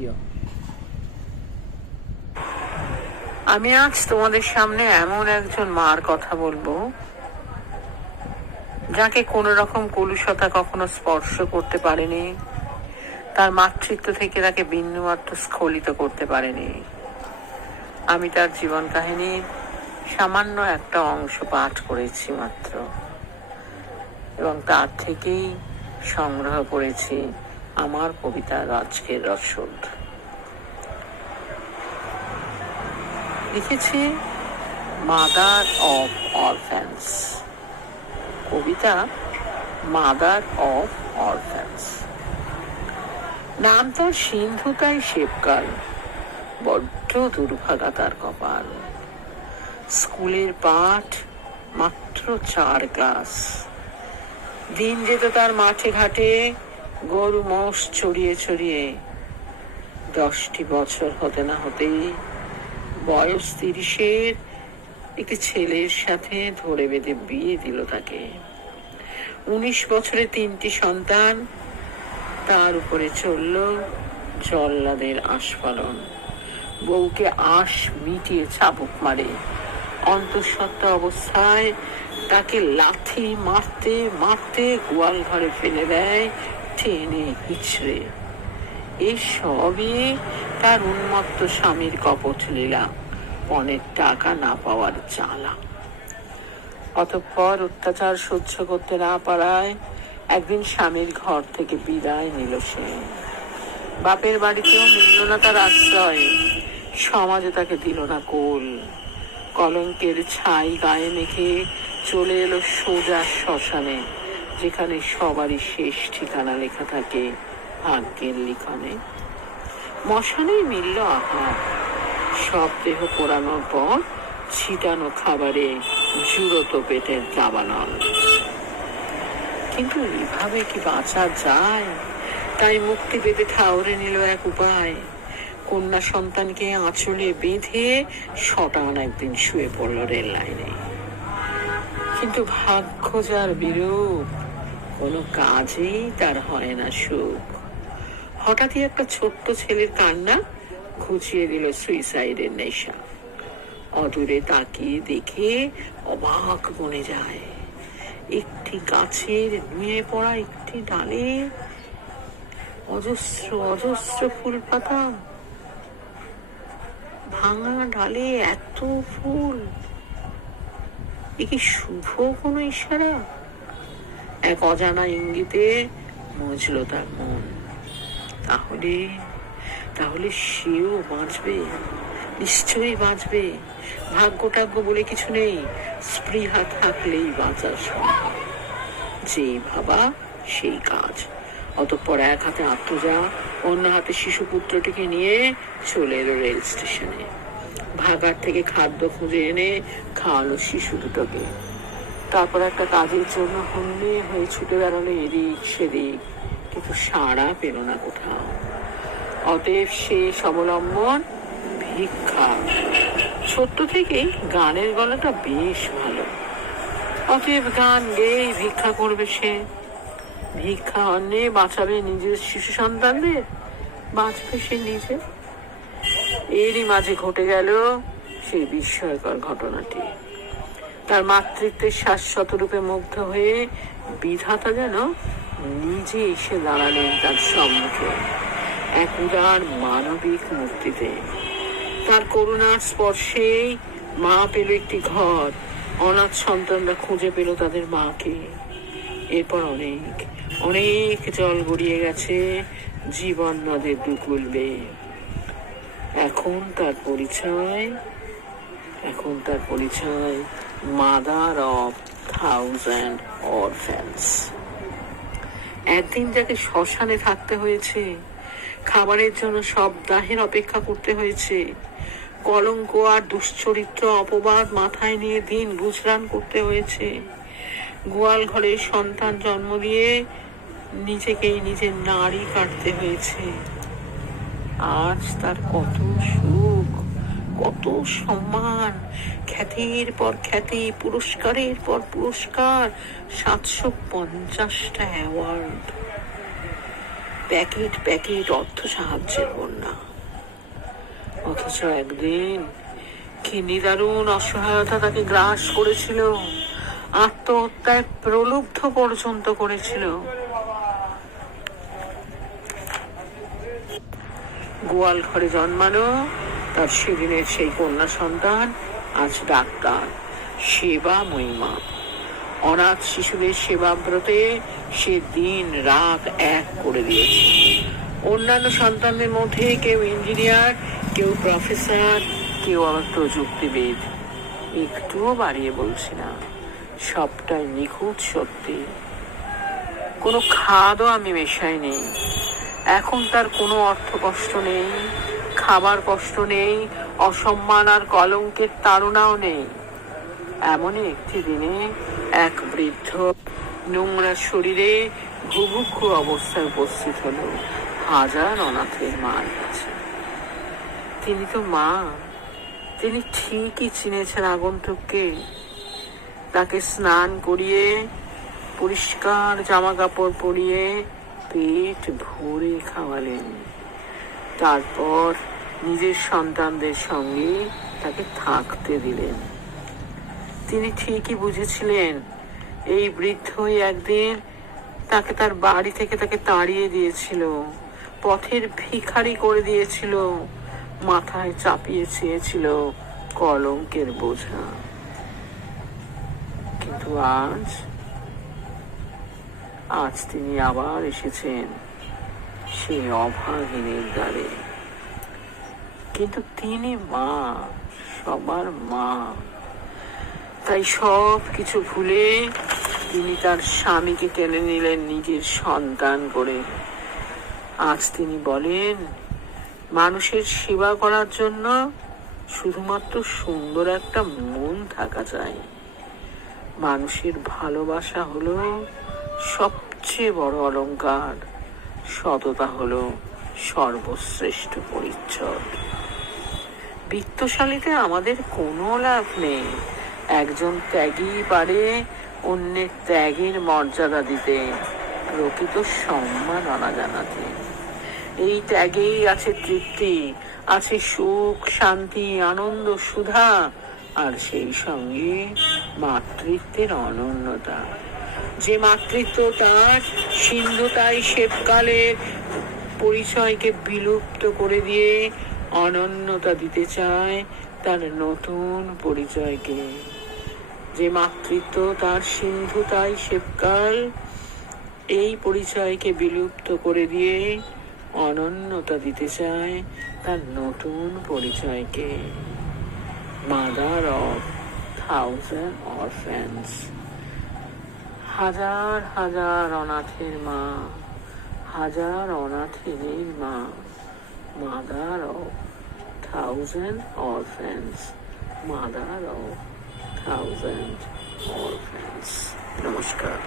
প্রিয়। আমি আজ তোমাদের সামনে এমন একজন মার কথা বলবো যাকে কোনো রকম কলুষতা কখনো স্পর্শ করতে পারেনি, তার মাতৃত্ব থেকে তাকে বিন্দুমাত্র স্খলিত করতে পারেনি। আমি তার জীবন কাহিনীর সামান্য একটা অংশ পাঠ করেছি মাত্র, এবং তার থেকেই সংগ্রহ করেছি আমার কবিতার আজকের রসদ। লিখেছি মাদার অফ অরফ্যান্স। কবিতা মাদার অফ অরফ্যান্স। নাম তার সিন্ধু, তাই শেবকাল, বড্ড দুর্ভাগা তার কপাল। স্কুলের পাঠ মাত্র 4 ক্লাস। দিন যেত তার মাঠে ঘাটে গরু মোষ চড়িয়ে চড়িয়ে। 10টি বছর হতে না হতেই বয়স 30-এর একটি ছেলের সাথে ধরে বেঁধে বিয়ে দিল তাকে। 19 বছরে 3টি সন্তান, তার উপরে চলল জল্লাদের আস্ফালন। বউকে আশ মিটিয়ে চাবুক মারে, অন্তঃসত্ত্বা অবস্থায় তাকে লাথি মারতে মারতে গোয়াল ঘরে ফেলে দেয় টেনে হিচড়ে। এসবই তার উন্মত্ত স্বামীর কপট লীলা, পণের টাকা না পাওয়ার জ্বালা। অতঃপর অত্যাচার সহ্য করতে না পারায় একদিন স্বামীর ঘর থেকে বিদায় নিল সে। বাপের বাড়িতেও মিলল না তার আশ্রয়, সমাজে তাকে দিল না কোল। কলঙ্কের ছাই গায়ে মেখে চলে এলো সোজা শ্মশানে, যেখানে সবারই শেষ ঠিকানা লেখা থাকে ভাগ্যের লিখনে। মশানেই মিলল আহার, সব দেহ পোড়ানোর পর ছিটানো খাবারে জুড়ত পেটের দাবানল। কিন্তু এভাবে কি বাঁচা যায়? তাই মুক্তি পেতে ঠাউরে নিল এক উপায়। কন্যা সন্তানকে আঁচলে বেঁধে শটান একদিন শুয়ে পড়ল রেল লাইনে। কিন্তু ভাগ্য যার বিরূপ, কোনো কাজেই তার হয় না সুখ। হঠাৎই একটা ছোট্ট ছেলের কান্না ঘুচিয়ে দিল সুইসাইডের নেশা। অদূরে তাকিয়ে দেখে অবাক বনে যায়, একটি গাছের নুয়ে পড়া একটি ডালে অজস্র অজস্র ফুল পাতা। ভাঙা ডালে এত ফুল, এ কি শুভ কোনো ইশারা? এক অজানা ইঙ্গিতে মজল তার মন। তাহলে তাহলে সেও বাঁচবে, নিশ্চয়ই বাঁচবে। ভাগ্য টাগ্য বলে কিছু নেই, স্পৃহা থাকলেই বাঁচা সম্ভব। যেই ভাবা সেই কাজ। অতঃপর এক হাতে আত্মজা, অন্য হাতে শিশুপুত্রটিকে নিয়ে চলে এলো রেল স্টেশনে। ভাগার থেকে খাদ্য খুঁজে এনে খাওয়ালো শিশু দুটোকে। তারপর একটা কাজের জন্য হন্যে হয়ে ছুটে বেড়ালো এদিক সেদিক, কিন্তু সাড়া পেল না কোথাও। অতএব শেষ অবলম্বন ভিক্ষা। ছোট্ট থেকেই গানের গলাটা বেশ ভালো, অতএব গান গেয়েই ভিক্ষা করবে সে। ভিক্ষা অন্নে বাঁচাবে নিজের শিশু সন্তানদের, বাঁচবে সে নিজে। এরই মাঝে ঘটে গেল সেই বিস্ময়কর ঘটনাটি। তার মাতৃত্বের শাশ্বত রূপে মুগ্ধ হয়ে বিধাতা যেন নিজে এসে দাঁড়ালেন তার সম্মুখে, এক উদার মানবিক মূর্তিতে। তার করুণার স্পর্শেই মা পেল একটি ঘর, অনাথ সন্তানরা খুঁজে পেল তাদের মাকে। এরপর অনেক অনেক জল গড়িয়ে গেছে জীবন নদের দুকুল বেয়ে। এখন তার পরিচয় মাদার অফ 1000 অরফ্যান্স। একদিন যাকে শ্মশানে থাকতে হয়েছে, খাবারের জন্য সপ্তাহের অপেক্ষা করতে হয়েছে, কলঙ্ক আর দুশ্চরিত্র অপবাদ মাথায় নিয়ে দিন গুজরান করতে হয়েছে, গোয়াল ঘরে সন্তান জন্ম দিয়ে নিজেকেই নিজের নাড়ি কাটতে হয়েছে, আজ তার কত সুখ, কত সম্মান, খ্যাতির পর খ্যাতি, পুরস্কারের পর পুরস্কার, 750টা অ্যাওয়ার্ড। প্যাকেট প্যাকেট অর্থ সাহায্যের বন্যা। অথচ একদিন কি নিদারুণ অসহায়তা তাকে গ্রাস করেছিল, আত্মহত্যায় প্রলুব্ধ পর্যন্ত করেছিল। গোয়াল ঘরে জন্মানো তার সেদিনের সেই কন্যা সন্তান আজ ডাক্তার, সেবা মহিমা। অনাথ শিশুদের সেবাব্রতে সে দিন রাত এক করে দিয়েছে। অন্যান্য সন্তানদের মধ্যে কেউ ইঞ্জিনিয়ার, কেউ প্রফেসর, কেউ আবার প্রযুক্তিবিদ। একটুও বাড়িয়ে বলছি না, সবটাই নিখুঁত সত্যি। কোনো খাদও আমি মেশাইনি। এখন তার কোনো অর্থ কষ্ট নেই, খাবার কষ্ট নেই, অসম্মান আর কলঙ্কের তাড়নাও নেই। এমনই একটি দিনে এক বৃদ্ধ নোংরা শরীরে বুভুক্ষু অবস্থায় উপস্থিত হলো হাজার অনাথের মার কাছে। তিনি তো মা, তিনি ঠিকই চিনেছেন আগন্তুককে। তাকে স্নান করিয়ে, পরিষ্কার জামা কাপড় পরিয়ে পেট ভরে খাওয়ালেন। তারপর নিজের সন্তানদের সঙ্গে তাকে থাকতে দিলেন। তিনি ঠিকই বুঝেছিলেন এই বৃদ্ধই একদিন তাকে তার বাড়ি থেকে তাকে তাড়িয়ে দিয়েছিল, পথের ভিখারি করে দিয়েছিল, মাথায় চাপিয়ে চেয়েছিল কলঙ্কের বোঝা। কিন্তু আজ তিনি আবার এসেছেন সেই অভাগিনীর দ্বারে। কিন্তু তিনি মা, সবার মা। তাই সব কিছু ভুলে তিনি তার স্বামীকে টেনে নিলেন নিজের সন্তান করে। আজ তিনি বলেন, মানুষের সেবা করার জন্য শুধুমাত্র সুন্দর একটা মন থাকা চাই। মানুষের ভালোবাসা হলো সবচেয়ে বড় অলংকার, সততা হলো সর্বশ্রেষ্ঠ পরিচ্ছদ। বিত্তশালীতে আমাদের কোনো লাভ নেই। একজন ত্যাগী পারে অন্যের ত্যাগের মর্যাদা দিতে, প্রকৃত সম্মাননা জানাতে। এই ত্যাগেই আছে তৃপ্তি, আছে সুখ, শান্তি, আনন্দ, সুধা, আর সেই সঙ্গে মাতৃত্বের অনন্যতা। যে মাতৃত্ব তার সিন্ধুতাই শেবকালের পরিচয়কে বিলুপ্ত করে দিয়ে অনন্যতা দিতে চায় তার নতুন পরিচয়কে। যে মাতৃত্ব তার সিন্ধুতাই শেবকাল এই পরিচয়কে বিলুপ্ত করে দিয়ে অনন্যতা দিতে চায় তার নতুন পরিচয়কে। মাদার অফ 1000 orphans, হাজার হাজার অনাথের মা, হাজার অনাথের মা। Mother of 1000 orphans, mother of 1000 orphans। নমস্কার।